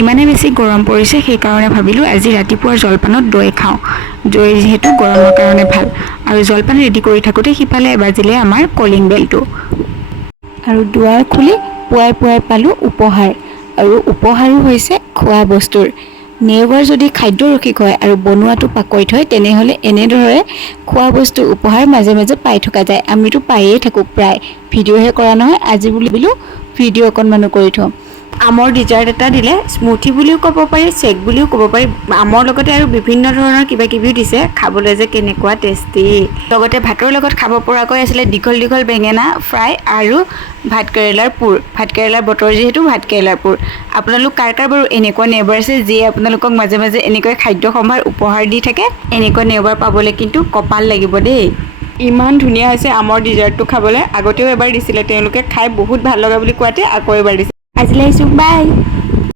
ইমানে বেছি গৰম পৰিছে সেইকাৰণে ভাবিলোঁ আজি ৰাতিপুৱাৰ জলপানত দৈ খাওঁ। দৈ যিহেতু গৰমৰ কাৰণে ভাল। আৰু জলপান ৰেডি কৰি থাকোঁতে সিফালে বাজিলে আমাৰ কলিং বেলটো। আৰু দুৱাৰ খুলি পুৱাই পুৱাই পালোঁ উপহাৰ। আৰু উপহাৰো হৈছে খোৱা বস্তুৰ। নেওগৰ যদি খাদ্য ৰসিক হয় আৰু বনোৱাটো পাকৈত হয় তেনেহ'লে এনেদৰে খোৱা বস্তুৰ উপহাৰ মাজে মাজে পাই থকা যায়। আমিতো পায়েই থাকোঁ প্ৰায়, ভিডিঅ'হে কৰা নহয়, আজি বুলি ভিডিঅ' অকণমানো কৰি থওঁ। আমৰ ডিজাৰ্ট এটা দিলে, স্মুথি বুলিও ক'ব পাৰি, চেক বুলিও ক'ব পাৰি। আমৰ লগতে আৰু বিভিন্ন ধৰণৰ কিবা কিবিও দিছে, খাবলৈ যে কেনেকুৱা টেষ্টি। লগতে ভাতৰ লগত খাব পৰাকৈ আছিলে দীঘল দীঘল বেঙেনা ফ্ৰাই আৰু ভাতকেৰেলাৰ পুৰ। ভাতকেৰেলাৰ বতৰ যিহেতু ভাতকেৰেলাৰ পুৰ। আপোনালোক কাৰ কাৰ বাৰু এনেকুৱা নেইবাৰ আছে যিয়ে আপোনালোকক মাজে মাজে এনেকৈ খাদ্য সম্ভাৰ উপহাৰ দি থাকে? এনেকুৱা নেইবাৰ পাবলৈ কিন্তু কপাল লাগিব দেই। ইমান ধুনীয়া হৈছে আমৰ ডিজাৰ্টটো খাবলৈ। আগতেও এবাৰ দিছিলে, তেওঁলোকে খাই বহুত ভাল লগা বুলি কোৱাতে আকৌ এবাৰ দিছে। আজিলৈ আহিছোঁ, বাই।